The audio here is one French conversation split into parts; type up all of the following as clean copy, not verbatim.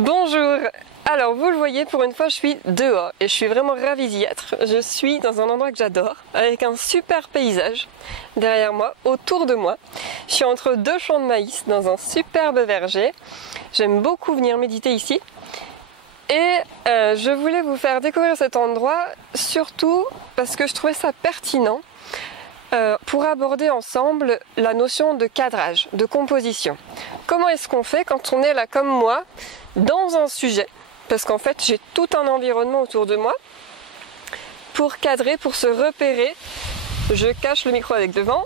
Bonjour. Alors vous le voyez, pour une fois je suis dehors et je suis vraiment ravie d'y être. Je suis dans un endroit que j'adore, avec un super paysage derrière moi, autour de moi. Je suis entre deux champs de maïs dans un superbe verger. J'aime beaucoup venir méditer ici. Et je voulais vous faire découvrir cet endroit, surtout parce que je trouvais ça pertinent pour aborder ensemble la notion de cadrage, de composition. Comment est-ce qu'on fait quand on est là comme moi, dans un sujet, parce qu'en fait j'ai tout un environnement autour de moi, pour cadrer, pour se repérer, je cache le micro avec devant,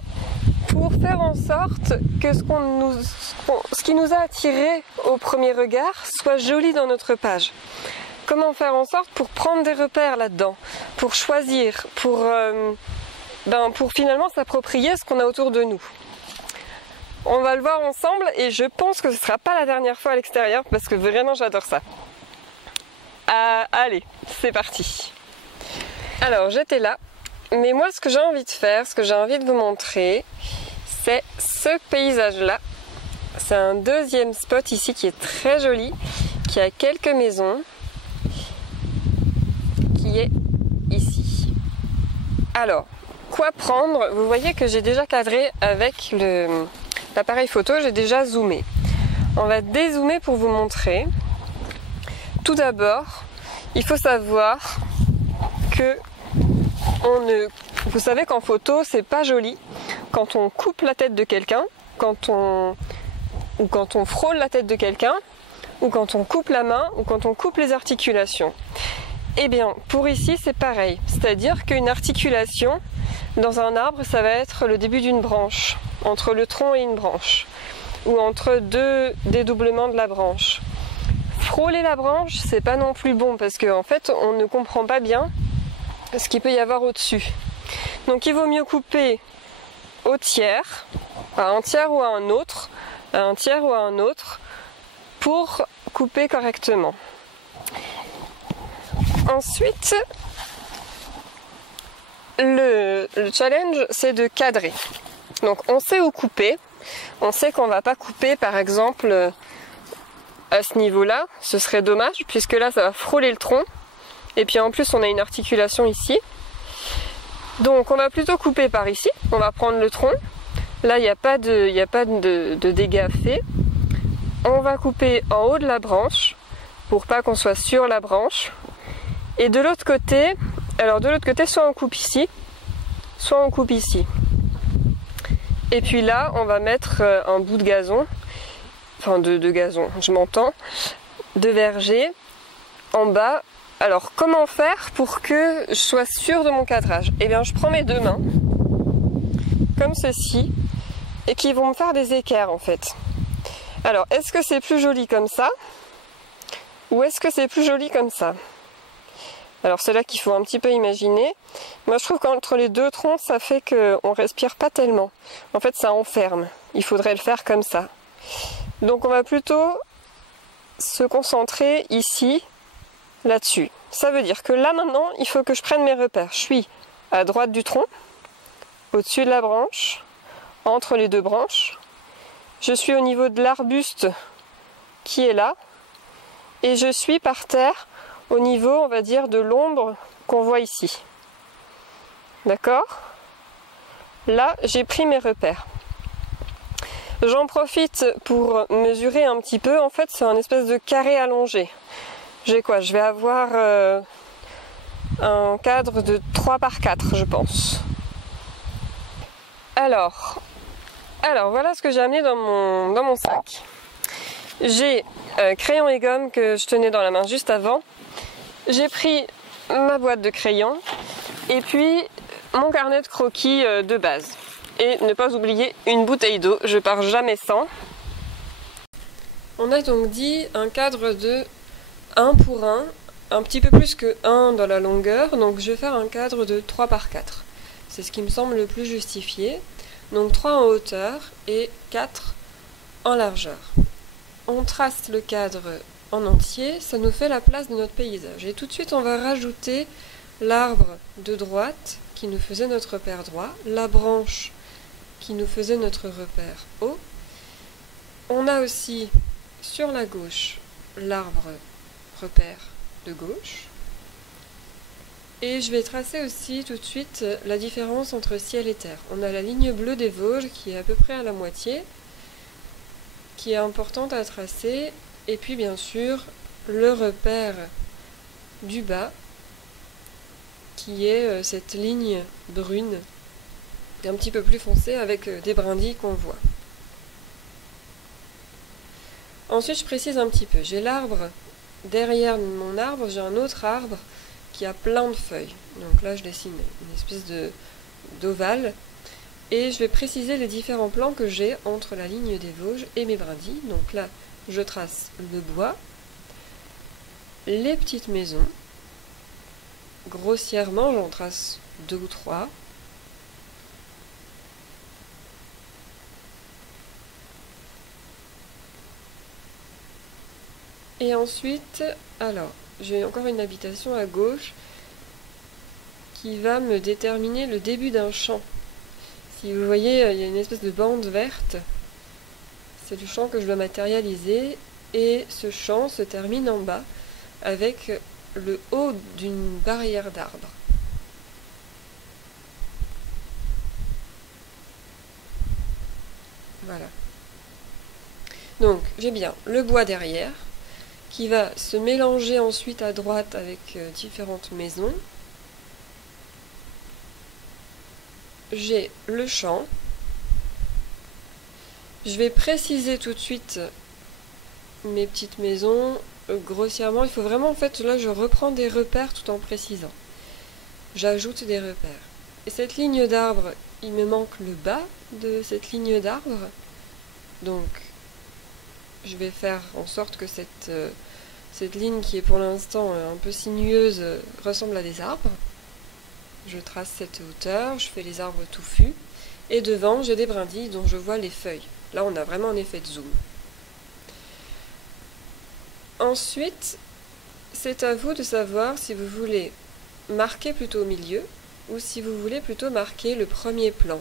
pour faire en sorte que ce qui nous a attiré au premier regard soit joli dans notre page. Comment faire en sorte pour prendre des repères là-dedans, pour choisir, pour finalement s'approprier ce qu'on a autour de nous. On va le voir ensemble et je pense que ce ne sera pas la dernière fois à l'extérieur parce que vraiment j'adore ça. Allez, c'est parti. Alors j'étais là, mais moi ce que j'ai envie de faire, ce que j'ai envie de vous montrer, c'est ce paysage-là. C'est un deuxième spot ici qui est très joli, qui a quelques maisons, qui est ici. Alors, quoi prendre? Vous voyez que j'ai déjà cadré avec l'appareil photo, j'ai déjà zoomé. On va dézoomer pour vous montrer. Tout d'abord, il faut savoir que vous savez qu'en photo, c'est pas joli quand on coupe la tête de quelqu'un, ou quand on frôle la tête de quelqu'un, ou quand on coupe la main, ou quand on coupe les articulations. Eh bien, pour ici, c'est pareil. C'est-à-dire qu'une articulation dans un arbre, ça va être le début d'une branche, entre le tronc et une branche, ou entre deux dédoublements de la branche. Frôler la branche, c'est pas non plus bon, parce qu'en fait, on ne comprend pas bien ce qu'il peut y avoir au-dessus. Donc il vaut mieux couper au tiers, à un tiers ou à un autre, pour couper correctement. Ensuite, le challenge, c'est de cadrer. Donc on sait où couper, on sait qu'on va pas couper par exemple à ce niveau-là, ce serait dommage puisque là ça va frôler le tronc et puis en plus on a une articulation ici. Donc on va plutôt couper par ici, on va prendre le tronc, là il n'y a pas de dégâts faits. On va couper en haut de la branche pour pas qu'on soit sur la branche. Et de l'autre côté, soit on coupe ici, soit on coupe ici. Et puis là, on va mettre un bout de gazon, enfin de gazon, je m'entends, de verger en bas. Alors, comment faire pour que je sois sûre de mon cadrage? Eh bien, je prends mes deux mains, comme ceci, et qui vont me faire des équerres en fait. Alors, est-ce que c'est plus joli comme ça? Ou est-ce que c'est plus joli comme ça? Alors c'est là qu'il faut un petit peu imaginer. Moi je trouve qu'entre les deux troncs, ça fait qu'on respire pas tellement. En fait ça enferme. Il faudrait le faire comme ça. Donc on va plutôt se concentrer ici, là-dessus. Ça veut dire que là maintenant, il faut que je prenne mes repères. Je suis à droite du tronc, au-dessus de la branche, entre les deux branches. Je suis au niveau de l'arbuste qui est là. Et je suis par terre au niveau, on va dire, de l'ombre qu'on voit ici. D'accord? Là, j'ai pris mes repères. J'en profite pour mesurer un petit peu. En fait, c'est un espèce de carré allongé. J'ai quoi? Je vais avoir un cadre de 3 par 4, je pense. Alors voilà ce que j'ai amené dans mon sac. J'ai crayon et gomme que je tenais dans la main juste avant. J'ai pris ma boîte de crayons et puis mon carnet de croquis de base. Et ne pas oublier une bouteille d'eau, je pars jamais sans. On a donc dit un cadre de 1 pour 1, un petit peu plus que 1 dans la longueur, donc je vais faire un cadre de 3 par 4. C'est ce qui me semble le plus justifié. Donc 3 en hauteur et 4 en largeur. On trace le cadre en entier, ça nous fait la place de notre paysage. Et tout de suite, on va rajouter l'arbre de droite qui nous faisait notre repère droit, la branche qui nous faisait notre repère haut. On a aussi sur la gauche l'arbre repère de gauche. Et je vais tracer aussi tout de suite la différence entre ciel et terre. On a la ligne bleue des Vosges qui est à peu près à la moitié, qui est importante à tracer. Et puis bien sûr, le repère du bas, qui est cette ligne brune, un petit peu plus foncée avec des brindilles qu'on voit. Ensuite, je précise un petit peu. J'ai l'arbre, derrière mon arbre, j'ai un autre arbre qui a plein de feuilles. Donc là, je dessine une espèce d'ovale. Et je vais préciser les différents plans que j'ai entre la ligne des Vosges et mes brindilles. Donc là, je trace le bois, les petites maisons. Grossièrement, j'en trace 2 ou 3. Et ensuite, alors, j'ai encore une habitation à gauche qui va me déterminer le début d'un champ. Si vous voyez, il y a une espèce de bande verte. C'est le champ que je dois matérialiser. Et ce champ se termine en bas avec le haut d'une barrière d'arbres. Voilà. Donc, j'ai bien le bois derrière, qui va se mélanger ensuite à droite avec différentes maisons. J'ai le champ. Je vais préciser tout de suite mes petites maisons. Grossièrement, il faut vraiment, en fait, là je reprends des repères tout en précisant. J'ajoute des repères. Et cette ligne d'arbre, il me manque le bas de cette ligne d'arbre. Donc, je vais faire en sorte que cette ligne qui est pour l'instant un peu sinueuse ressemble à des arbres. Je trace cette hauteur, je fais les arbres touffus. Et devant, j'ai des brindilles dont je vois les feuilles. Là, on a vraiment un effet de zoom. Ensuite, c'est à vous de savoir si vous voulez marquer plutôt au milieu ou si vous voulez plutôt marquer le premier plan.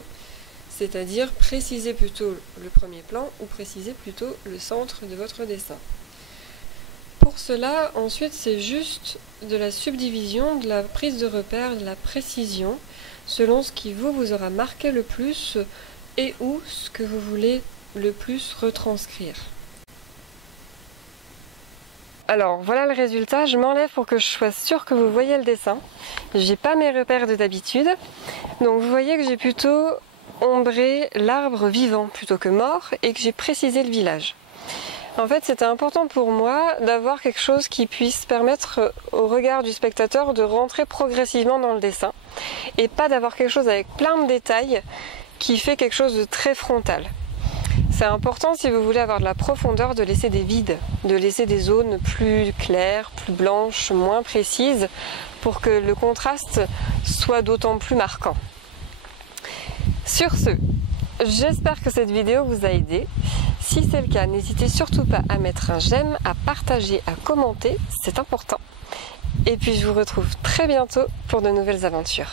C'est-à-dire préciser plutôt le premier plan ou préciser plutôt le centre de votre dessin. Pour cela, ensuite, c'est juste de la subdivision, de la prise de repère, de la précision, selon ce qui vous aura marqué le plus et ou ce que vous voulez le plus retranscrire. Alors voilà le résultat, je m'enlève pour que je sois sûre que vous voyez le dessin. J'ai pas mes repères de d'habitude. Donc vous voyez que j'ai plutôt ombré l'arbre vivant plutôt que mort et que j'ai précisé le village. En fait, c'était important pour moi d'avoir quelque chose qui puisse permettre au regard du spectateur de rentrer progressivement dans le dessin et pas d'avoir quelque chose avec plein de détails qui fait quelque chose de très frontal. C'est important, si vous voulez avoir de la profondeur, de laisser des vides, de laisser des zones plus claires, plus blanches, moins précises, pour que le contraste soit d'autant plus marquant. Sur ce, j'espère que cette vidéo vous a aidé. Si c'est le cas, n'hésitez surtout pas à mettre un j'aime, à partager, à commenter, c'est important. Et puis je vous retrouve très bientôt pour de nouvelles aventures.